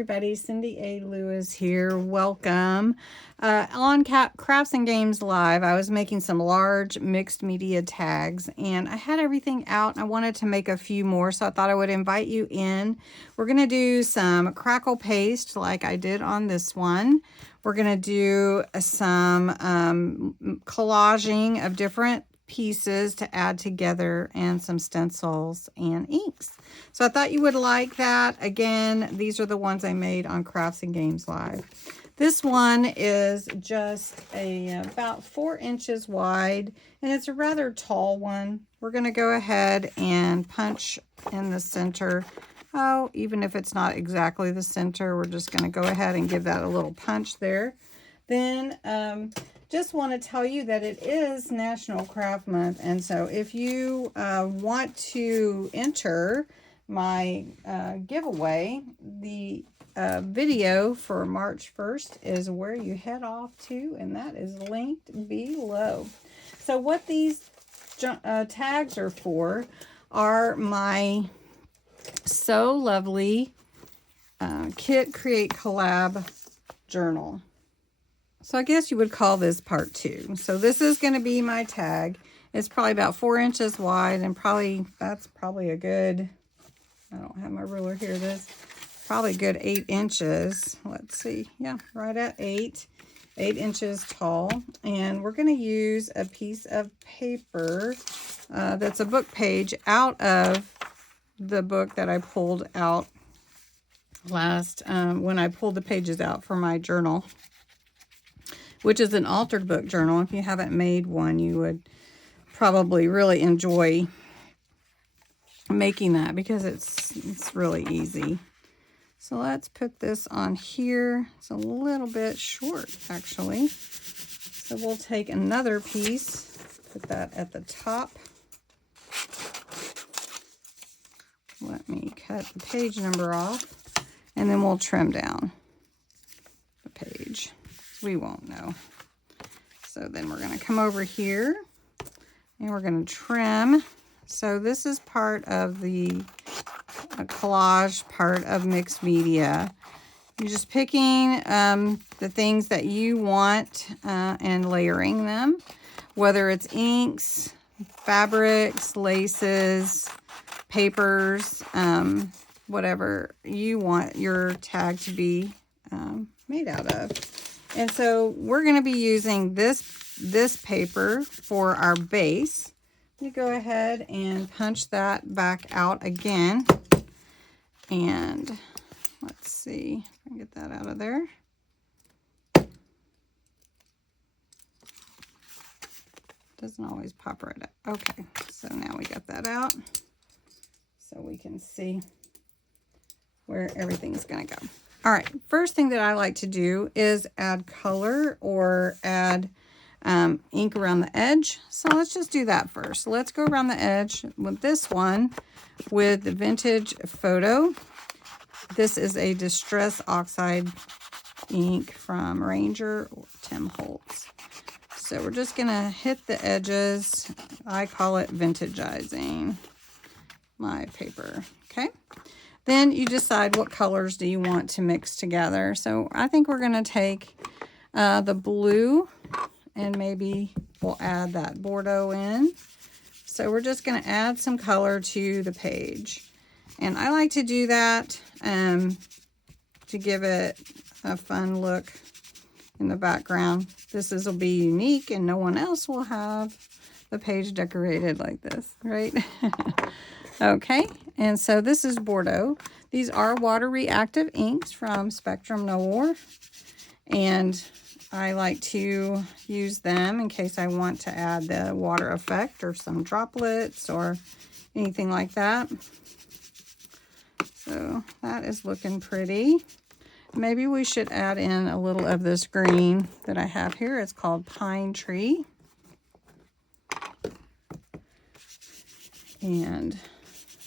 everybody, Cindy A. Lewis here. Welcome. On Crafts and Games Live, I was making some large mixed media tags, and I had everything out. I wanted to make a few more, so I thought I would invite you in. We're going to do some crackle paste like I did on this one. We're going to do some collaging of different pieces to add together, and some stencils and inks. So I thought you would like that. Again, these are the ones I made on Crafts and Games Live. This one is just about 4 inches wide, and it's a rather tall one. We're going to go ahead and punch in the center. Oh, even if it's not exactly the center, we're just going to go ahead and give that a little punch there. Then just want to tell you that it is National Craft Month, and so if you want to enter my giveaway, the video for March 1st is where you head off to, and that is linked below. So what these tags are for are my So Lovely Kit Create Collab journal. So I guess you would call this part 2. So this is going to be my tag. It's probably about 4 inches wide, and that's probably a good, I don't have my ruler here, probably a good 8 inches. Let's see. Yeah, right at 8 inches tall. And we're going to use a piece of paper that's a book page out of the book that I pulled out last, when I pulled the pages out for my journal, which is an altered book journal. If you haven't made one, you would probably really enjoy making that because it's really easy. So let's put this on here. It's a little bit short, actually. So we'll take another piece, put that at the top. Let me cut the page number off, and then we'll trim down the page. We won't know. So then we're going to come over here and we're going to trim. So this is part of the collage part of mixed media. You're just picking the things that you want and layering them, whether it's inks, fabrics, laces, papers, whatever you want your tag to be made out of. And so we're going to be using this paper for our base. You go ahead and punch that back out again. And let's see if I can get that out of there. Doesn't always pop right out. Okay, so now we got that out. So we can see where everything's going to go. All right, first thing that I like to do is add color or add ink around the edge. So let's just do that first. Let's go around the edge with this one with the Vintage Photo. This is a Distress Oxide ink from Ranger or Tim Holtz. So we're just going to hit the edges. I call it vintagizing my paper, okay? Then you decide what colors do you want to mix together. So I think we're going to take the blue, and maybe we'll add that Bordeaux in. So we're just going to add some color to the page. And I like to do that to give it a fun look in the background. Will be unique, and no one else will have the page decorated like this, right? Okay, and so this is Bordeaux. These are water reactive inks from Spectrum Noir, and I like to use them in case I want to add the water effect or some droplets or anything like that. So that is looking pretty. Maybe we should add in a little of this green that I have here. It's called Pine Tree. And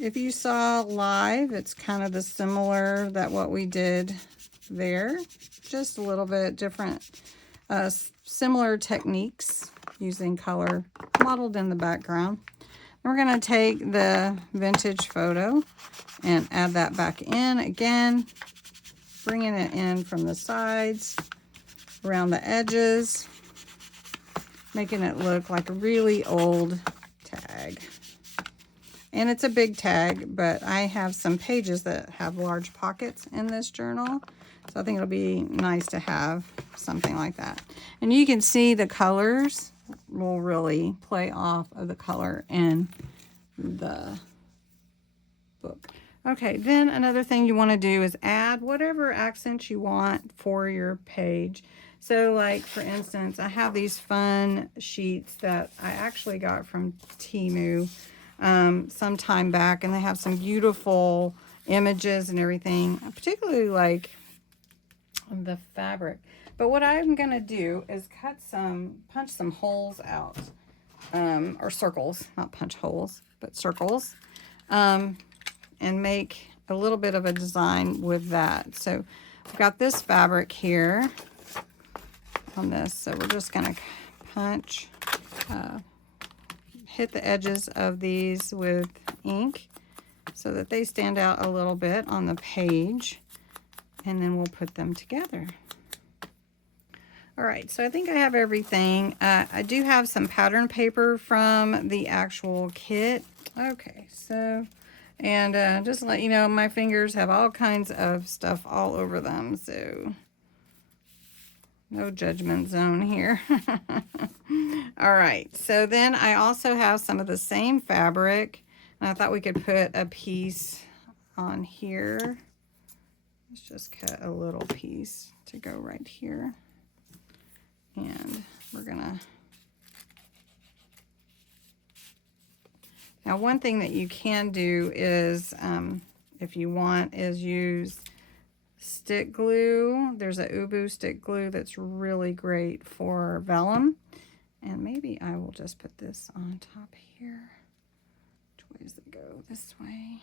if you saw live, it's kind of the similar that what we did there. Just a little bit different, similar techniques using color modeled in the background. We're going to take the Vintage Photo and add that back in again. bringing it in from the sides, around the edges, making it look like a really old tag. And it's a big tag, but I have some pages that have large pockets in this journal. So I think it'll be nice to have something like that. And you can see the colors will really play off of the color in the book. Okay, then another thing you want to do is add whatever accents you want for your page. So like, for instance, I have these fun sheets that I actually got from Temu some time back, and they have some beautiful images and everything. I particularly like the fabric. But what I'm going to do is punch some holes out, or circles, not punch holes, but circles, and make a little bit of a design with that. So I've got this fabric here on this, so we're just going to punch, hit the edges of these with ink so that they stand out a little bit on the page, and then we'll put them together. All right, so I think I have everything. I do have some pattern paper from the actual kit. Okay, so, and just to let you know, my fingers have all kinds of stuff all over them, so no judgment zone here. All right, so then I also have some of the same fabric, and I thought we could put a piece on here. Let's just cut a little piece to go right here. And we're gonna, now one thing that you can do is, if you want, is use stick glue. There's a Ubu stick glue that's really great for vellum. And maybe I will just put this on top here. Which way does it go? This way.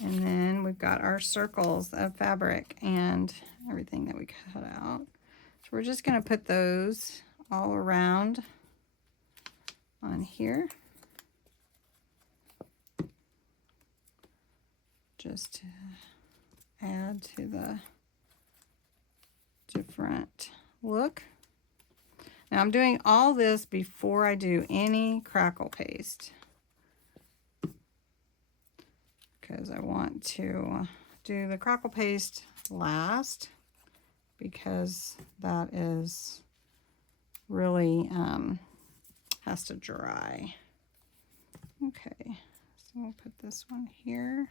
And then we've got our circles of fabric and everything that we cut out. So we're just going to put those all around on here. Just to add to the different look. Now I'm doing all this before I do any crackle paste, because I want to do the crackle paste last, because that is really has to dry. Okay, so we'll put this one here.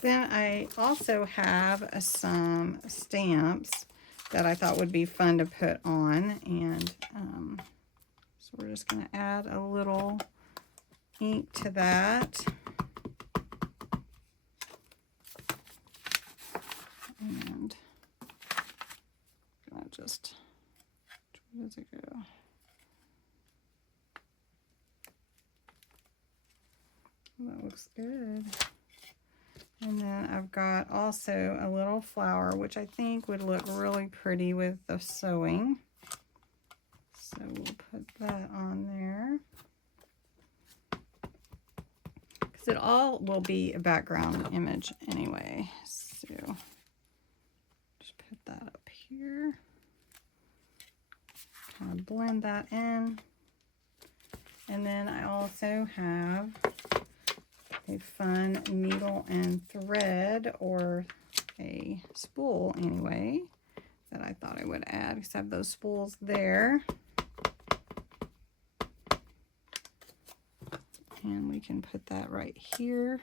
Then I also have some stamps that I thought would be fun to put on, and so we're just going to add a little ink to that. And I just, where does it go? That looks good. And then I've got also a little flower, which I think would look really pretty with the sewing. So we'll put that on there, because it all will be a background image anyway. So just put that up here. Kind of blend that in. And then I also have a fun needle and thread, or a spool anyway, that I thought I would add, because I have those spools there. And we can put that right here.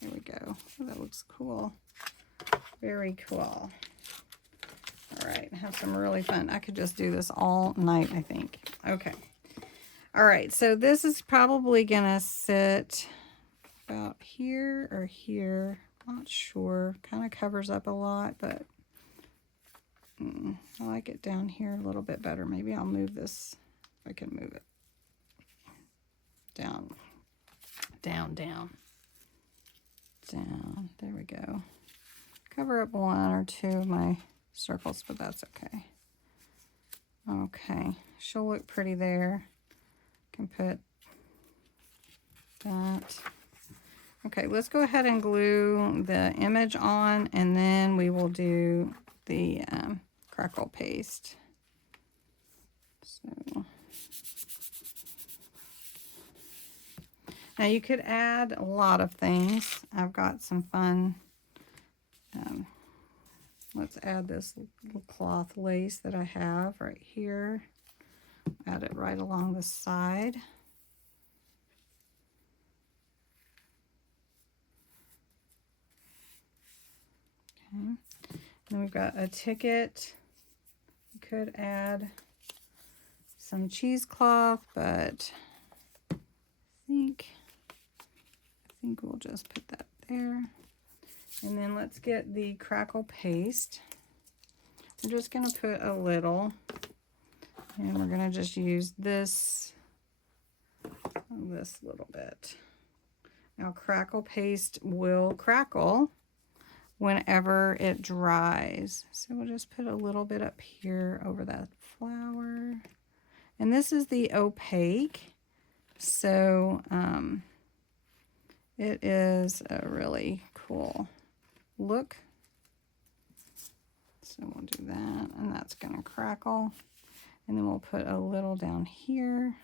There we go. Oh, that looks cool. Very cool. All right, have some really fun. I could just do this all night, I think. Okay. All right, so this is probably gonna sit about here or here. Not sure. Kind of covers up a lot, but I like it down here a little bit better. Maybe I'll move this, if I can move it. Down, down, down, down. There we go. Cover up one or two of my circles, but that's okay. Okay, she'll look pretty there. Can put that. Okay, let's go ahead and glue the image on, and then we will do the crackle paste. So now you could add a lot of things. I've got some fun. Let's add this little cloth lace that I have right here. Add it right along the side. Okay. Then we've got a ticket. You could add some cheesecloth, but I think we'll just put that there. And then let's get the crackle paste. We're just going to put a little, and we're going to just use this little bit. Now crackle paste will crackle whenever it dries. So we'll just put a little bit up here over that flower. And this is the opaque, so it is a really cool look. So we'll do that, and that's going to crackle. And then we'll put a little down here.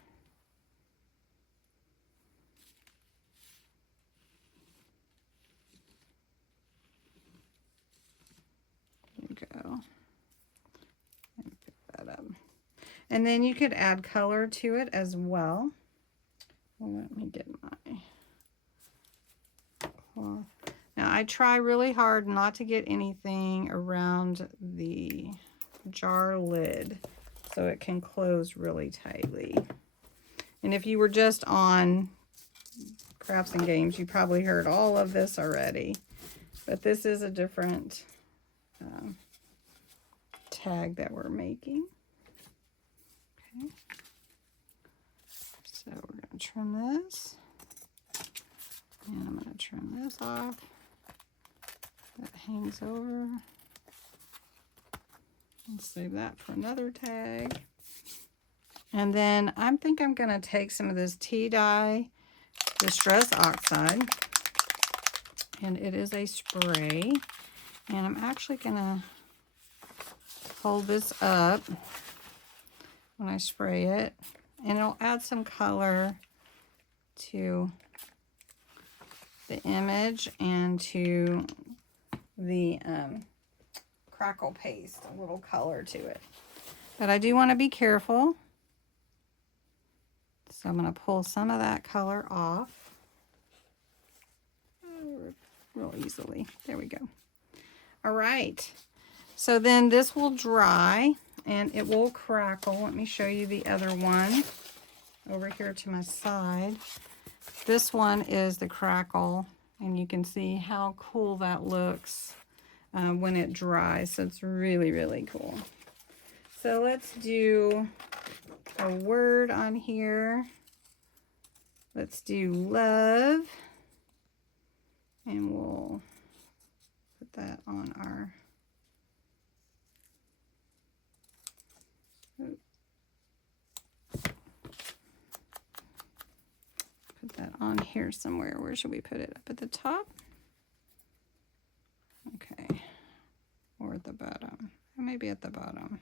There you go. And pick that up. And then you could add color to it as well. Let me get my cloth. Now I try really hard not to get anything around the jar lid so it can close really tightly. And if you were just on Crafts and Games, you probably heard all of this already. But this is a different tag that we're making. Okay. So we're going to trim this. And I'm going to trim this off. That hangs over. Let's save that for another tag. And then I think I'm going to take some of this tea dye distress oxide, and it is a spray, and I'm actually going to hold this up when I spray it, and it'll add some color to the image and to the crackle paste, a little color to it. But I do want to be careful. So I'm going to pull some of that color off real easily. There we go. All right. So then this will dry and it will crackle. Let me show you the other one over here to my side. This one is the crackle, and you can see how cool that looks when it dries. So it's really, really cool. So let's do a word on here. Let's do love, and we'll put that on our on here somewhere. Where should we put it? Up at the top? Okay. Or at the bottom. Maybe at the bottom.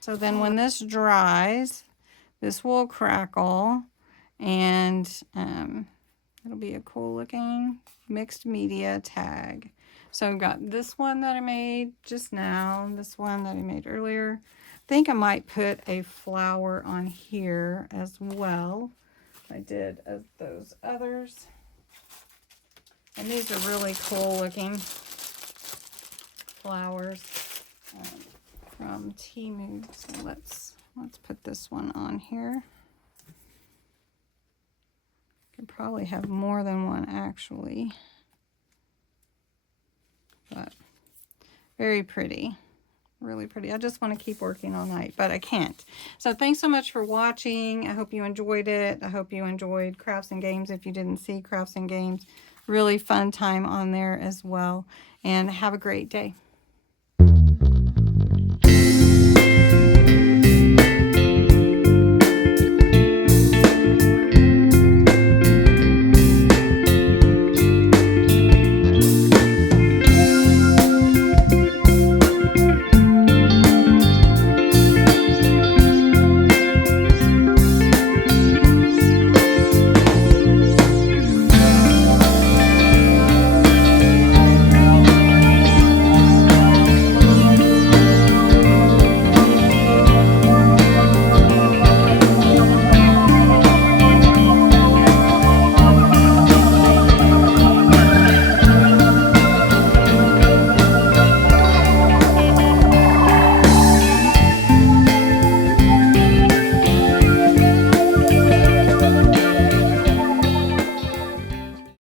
So then when this dries, this will crackle, and it'll be a cool looking mixed media tag. So I've got this one that I made just now, this one that I made earlier. I think I might put a flower on here as well. I did as those others. And these are really cool looking flowers from Temu. So let's put this one on here. Could probably have more than one actually, but very pretty. Really pretty. I just want to keep working all night, but I can't. So thanks so much for watching. I hope you enjoyed it. I hope you enjoyed Crafts and Games. If you didn't see Crafts and Games, really fun time on there as well. And have a great day.